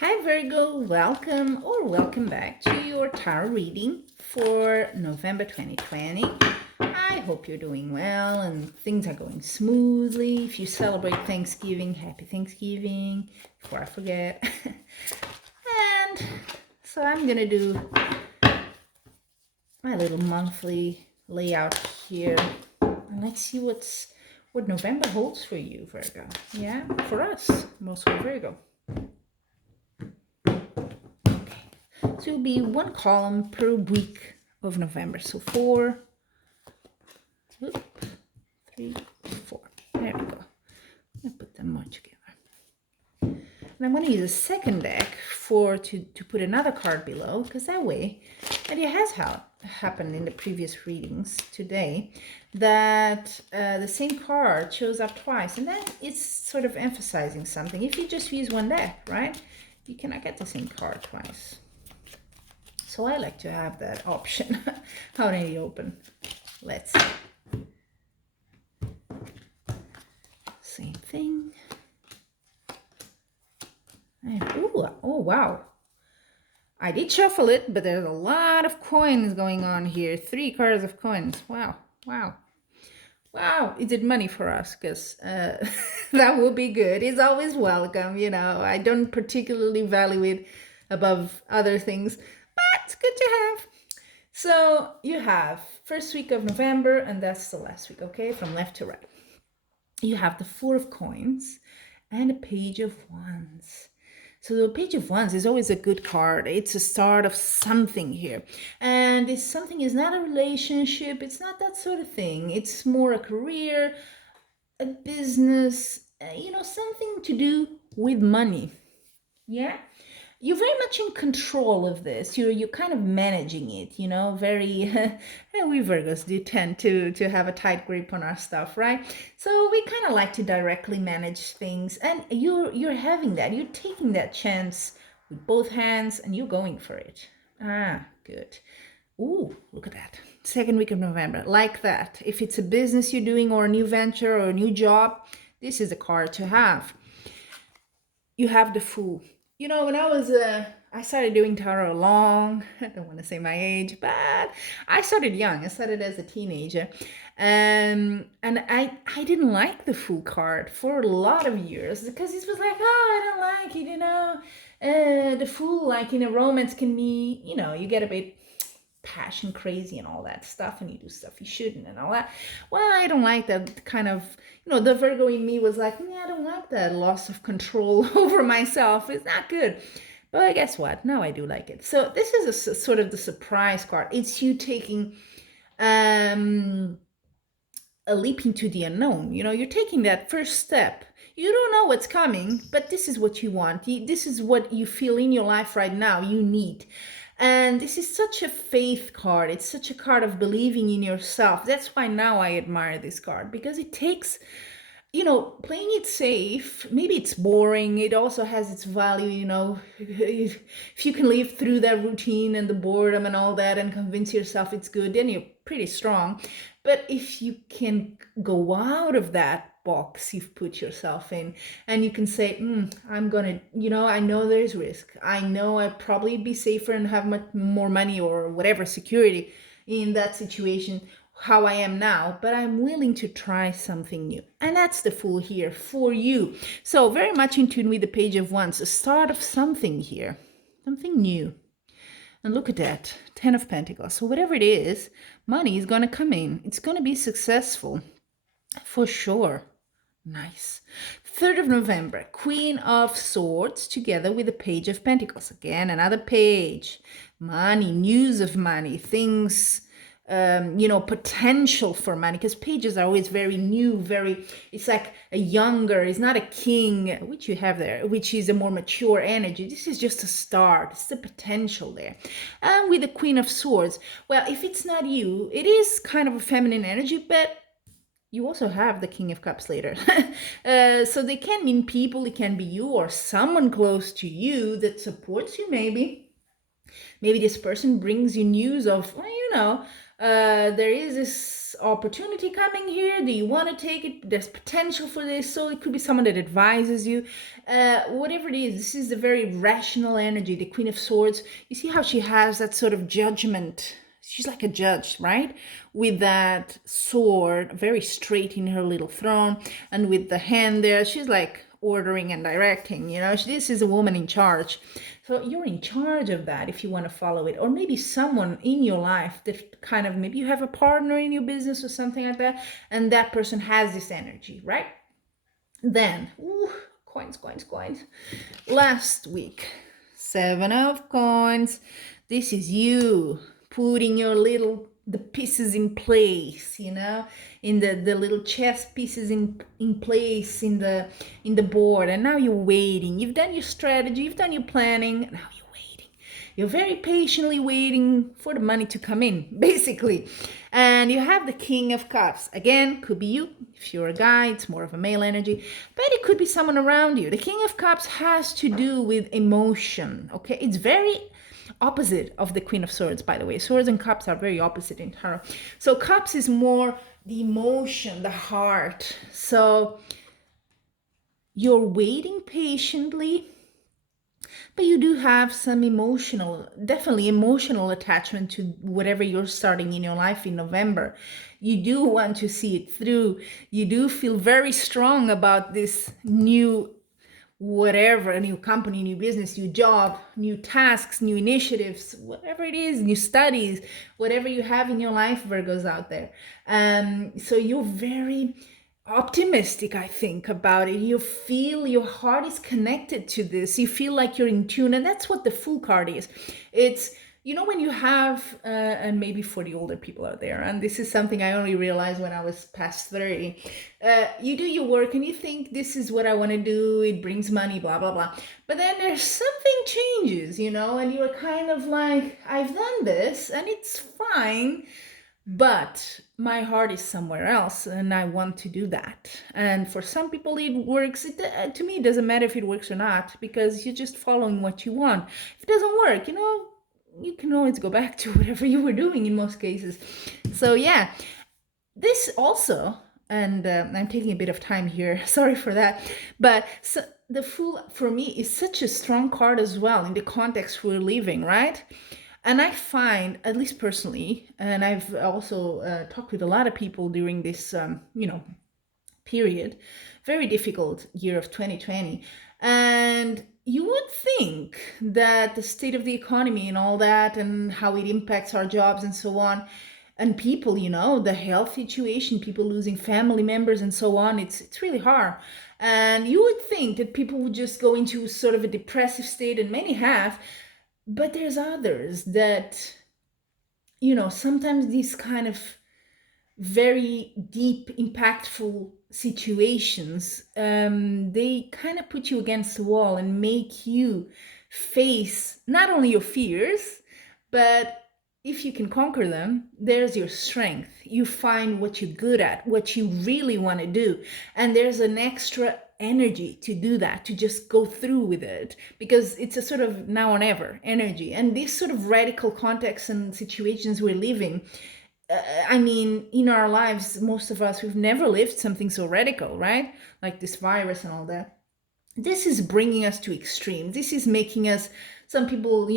Hi Virgo, welcome or welcome back to your tarot reading for November 2020. I hope you're doing well and things are going smoothly. If you celebrate Thanksgiving, happy Thanksgiving, before I forget. And so I'm gonna do my little monthly layout here. And let's see what November holds for you, Virgo. Yeah, for us, mostly Virgo. So it'll be one column per week of November. So 4, 3, 4. There we go. I'll put them more together. And I'm going to use a second deck to put another card below, because that way, and it has happened in the previous readings today, that the same card shows up twice, and that it's sort of emphasizing something. If you just use one deck, right, you cannot get the same card twice. So I like to have that option out in the open. Let's see. Same thing. And, oh, wow. I did shuffle it, but there's a lot of coins going on here. 3 cards of coins. Wow, wow. Wow, is it money for us? Because that would be good. It's always welcome, you know. I don't particularly value it above other things, but it's good to have. So you have first week of November, and that's the last week, okay, from left to right. You have the 4 of coins and a page of wands. So the page of wands is always a good card. It's a start of something here. And this something is not a relationship. It's not that sort of thing. It's more a career, a business, something to do with money. Yeah? You're very much in control of this. You're kind of managing it, very, we Virgos do tend to have a tight grip on our stuff, right? So we kind of like to directly manage things, and you're having that. You're taking that chance with both hands, and you're going for it. Ah, good. Ooh, look at that. Second week of November, like that. If it's a business you're doing or a new venture or a new job, this is a card to have. You have the Fool. When I started doing tarot long, I don't want to say my age, but I started young. I started as a teenager. And I didn't like the Fool card for a lot of years because it was like, I don't like it, the Fool, like in a romance can be, you get a bit passion crazy and all that stuff, and you do stuff you shouldn't and all that. Well, I don't like that kind of, the Virgo in me was like, I don't like that loss of control over myself. It's not good. But guess what? Now I do like it. So this is a sort of the surprise card. It's you taking a leap into the unknown. You're taking that first step. You don't know what's coming, but this is what you want. This is what you feel in your life right now you need. And this is such a faith card. It's such a card of believing in yourself. That's why now I admire this card, because it takes, playing it safe. Maybe it's boring. It also has its value, if you can live through that routine and the boredom and all that and convince yourself it's good, then you're pretty strong. But if you can go out of that box you've put yourself in, and you can say, I'm gonna, I know there's risk. I know I'd probably be safer and have much more money or whatever security in that situation, how I am now, but I'm willing to try something new. And that's the Fool here for you. So very much in tune with the page of wands, a start of something here, something new. And look at that, 10 of Pentacles. So whatever it is, money is going to come in. It's going to be successful for sure. Nice. 3rd of November, Queen of Swords together with the Page of Pentacles. Again, another page. Money, news of money, things, potential for money, because pages are always very new, it's like a younger, it's not a king, which you have there, which is a more mature energy. This is just a start. It's the potential there. And with the Queen of Swords, well, if it's not you, it is kind of a feminine energy, but you also have the King of Cups later. So they can mean people, it can be you or someone close to you that supports you maybe. Maybe this person brings you news of, There is this opportunity coming here. Do you want to take it? There's potential for this. So it could be someone that advises you. Whatever it is, this is a very rational energy, the Queen of Swords. You see how she has that sort of judgment. She's like a judge, right? With that sword very straight in her little throne, and with the hand there, she's like ordering and directing. This is a woman in charge. So you're in charge of that if you want to follow it. Or maybe someone in your life that kind of, maybe you have a partner in your business or something like that, and that person has this energy, right? Then, coins, coins, coins. Last week, 7 of coins. This is you putting the pieces in place, in the little chess pieces in place in the board. And now you're waiting. You've done your strategy, you've done your planning. Now you're waiting. You're very patiently waiting for the money to come in, basically. And you have the King of Cups. Again, could be you. If you're a guy, it's more of a male energy, but it could be someone around you. The King of Cups has to do with emotion, okay? It's very opposite of the Queen of Swords, by the way. Swords and Cups are very opposite in tarot. So Cups is more the emotion, the heart. So you're waiting patiently, but you do have some definitely emotional attachment to whatever you're starting in your life in November. You do want to see it through. You do feel very strong about this new whatever, a new company, new business, new job, new tasks, new initiatives, whatever it is, new studies, whatever you have in your life, Virgos out there. So you're very optimistic, I think, about it. You feel your heart is connected to this. You feel like you're in tune. And that's what the Fool card is. It's, when you have, and maybe for the older people out there, and this is something I only realized when I was past 30, you do your work and you think, this is what I want to do, it brings money, blah, blah, blah. But then there's something changes, and you're kind of like, I've done this and it's fine, but my heart is somewhere else and I want to do that. And for some people it works. To me, it doesn't matter if it works or not, because you're just following what you want. If it doesn't work, you can always go back to whatever you were doing in most cases. So yeah, this also, and I'm taking a bit of time here, sorry for that, but the Fool for me is such a strong card as well in the context we're living, right? And I find, at least personally, and I've also talked with a lot of people during this, period, very difficult year of 2020. And you would think that the state of the economy and all that, and how it impacts our jobs and so on, and people, the health situation, people losing family members and so on, it's really hard. And you would think that people would just go into sort of a depressive state, and many have. But there's others that, sometimes these kind of very deep, impactful situations, they kind of put you against the wall and make you face not only your fears, but if you can conquer them, there's your strength. You find what you're good at, what you really want to do. And there's an extra energy to do that, to just go through with it, because it's a sort of now or never energy. And this sort of radical contexts and situations we're living, in our lives, most of us, we've never lived something so radical, right? Like this virus and all that. This is bringing us to extremes. This is making us, some people,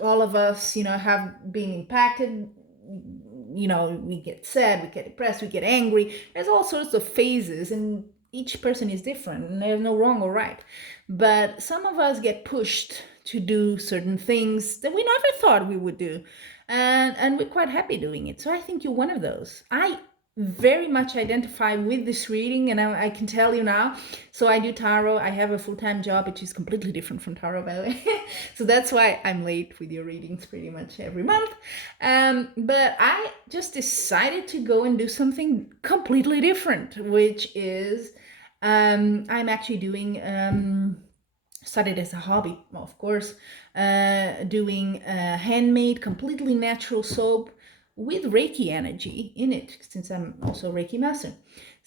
all of us, have been impacted. We get sad, we get depressed, we get angry. There's all sorts of phases, and each person is different, and there's no wrong or right. But some of us get pushed to do certain things that we never thought we would do. And we're quite happy doing it. So I think you're one of those. I very much identify with this reading, and I can tell you now. So I do tarot. I have a full-time job, which is completely different from tarot, by the way. So that's why I'm late with your readings pretty much every month. But I just decided to go and do something completely different, which is I'm actually doing, started as a hobby, of course, doing handmade, completely natural soap with Reiki energy in it, since I'm also a Reiki master.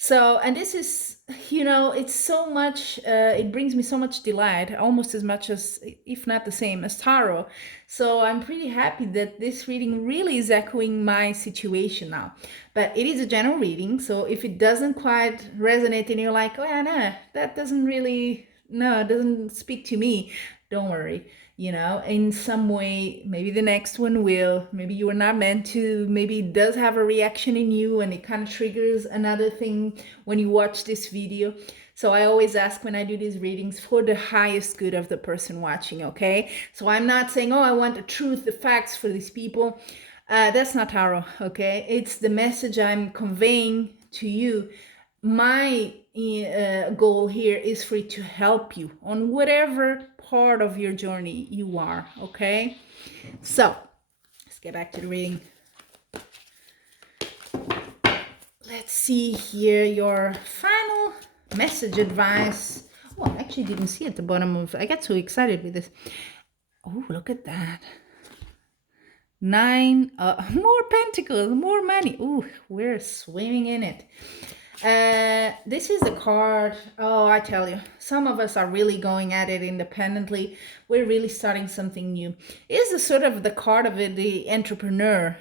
So, and this is, it's so much, it brings me so much delight, almost as much as, if not the same, as tarot. So I'm pretty happy that this reading really is echoing my situation now. But it is a general reading, so if it doesn't quite resonate and you're like, oh, no, that doesn't really, no, it doesn't speak to me, don't worry. In some way, maybe the next one will, maybe you were not meant to, maybe it does have a reaction in you and it kind of triggers another thing when you watch this video. So I always ask when I do these readings for the highest good of the person watching, okay? So I'm not saying, oh, I want the truth, the facts for these people. That's not tarot, okay? It's the message I'm conveying to you. My goal here is for it to help you on whatever part of your journey you are, okay? So let's get back to the reading. Let's see here your final message advice. Oh, I actually didn't see at the bottom of, I got so excited with this. Oh, look at that. 9 more pentacles, more money. Ooh, we're swimming in it. This is the card. Oh, I tell you, some of us are really going at it independently. We're really starting something new. It is sort of the card of it, the entrepreneur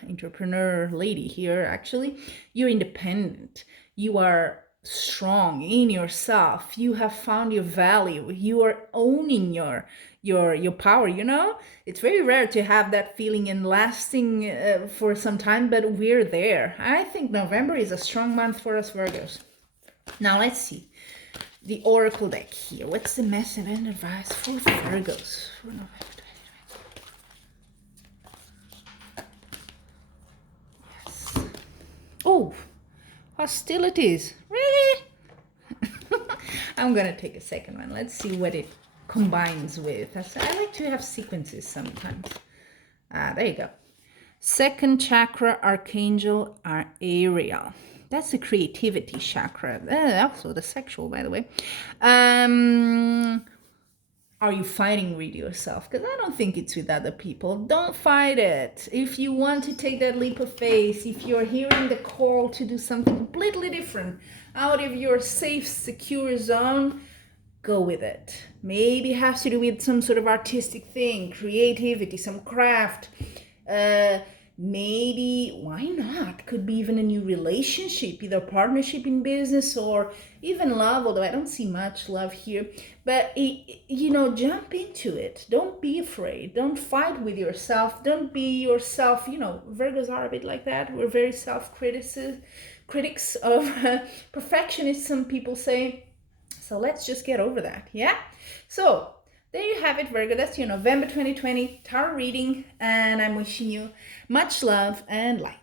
lady here. Actually, you're independent. You are strong in yourself. You have found your value. You are owning your power. It's very rare to have that feeling and lasting for some time, but we're there. I think November is a strong month for us Virgos. Now let's see the oracle deck here. What's the message and advice for Virgos for November 2020? Yes. Oh, hostilities. Really? I'm gonna take a second one. Let's see what it combines with. I like to have sequences sometimes. There you go. Second chakra, Archangel Ariel. That's the creativity chakra. Also the sexual, by the way. Are you fighting with yourself? Because I don't think it's with other people. Don't fight it. If you want to take that leap of faith, if you're hearing the call to do something completely different out of your safe, secure zone, go with it. Maybe it has to do with some sort of artistic thing, creativity, some craft. Maybe, why not? Could be even a new relationship, either partnership in business or even love, although I don't see much love here. But, jump into it. Don't be afraid. Don't fight with yourself. Don't be yourself. Virgos are a bit like that. We're very critics of perfectionists, some people say. So let's just get over that, yeah? So there you have it, Virgo. That's your November 2020 tarot reading, and I'm wishing you much love and light.